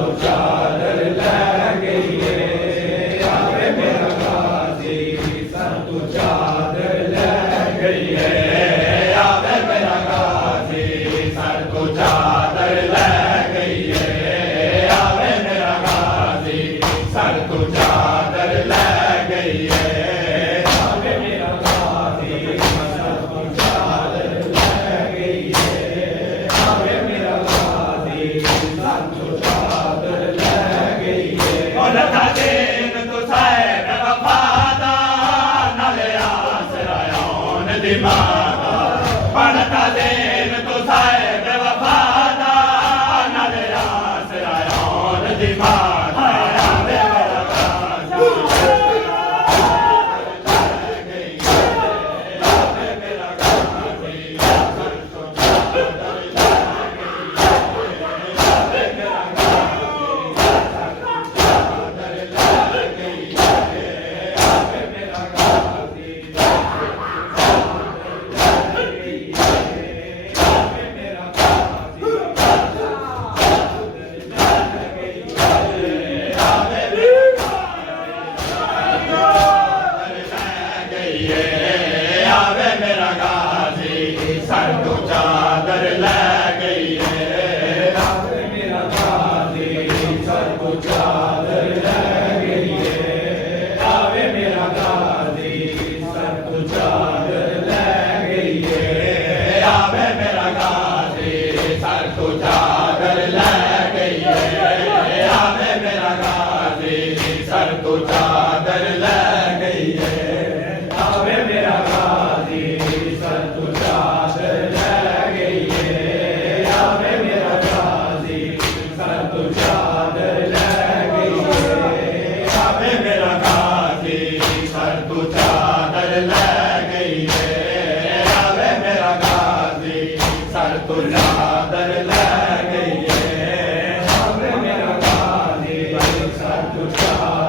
तो चादर ले गई है, आवे मेरा गाजी सर तो चादर ले गई है, आवे मेरा गाजी सर तो चादर ले गई है, आवे मेरा गाजी सर तो चादर ले गई है, आवे मेरा गाजी सर तो चादर ले गई है, आवे मेरा गाजी सर तो चादर ले गई है। और लता दिन तो साहेब वफादा नाले आसरायों दिमागा, पढ़ता दिन तो साहेब वफादा नाले आसरायों दिमागा, आवे मेरा गाजी सर तो चादर ले गई है, आवे मेरा गाजी सर तो चादर ले गई है, आवे मेरा गाजी सर तो चादर ले गई है, आवे मेरा गाजी सर तो चादर ले गई है, आवे मेरा गाजी सर तो चादर ले गई है, आवे मेरा गाजी सर तो चादर ले गई है, आवे मेरा गाजी सर तो चादर ले गई है, आवे मेरा गाजी सर तो चादर ले गई है, आवे मेरा गाजी सर तो चादर ले गई है, आवे मेरा गाजी सर तो चादर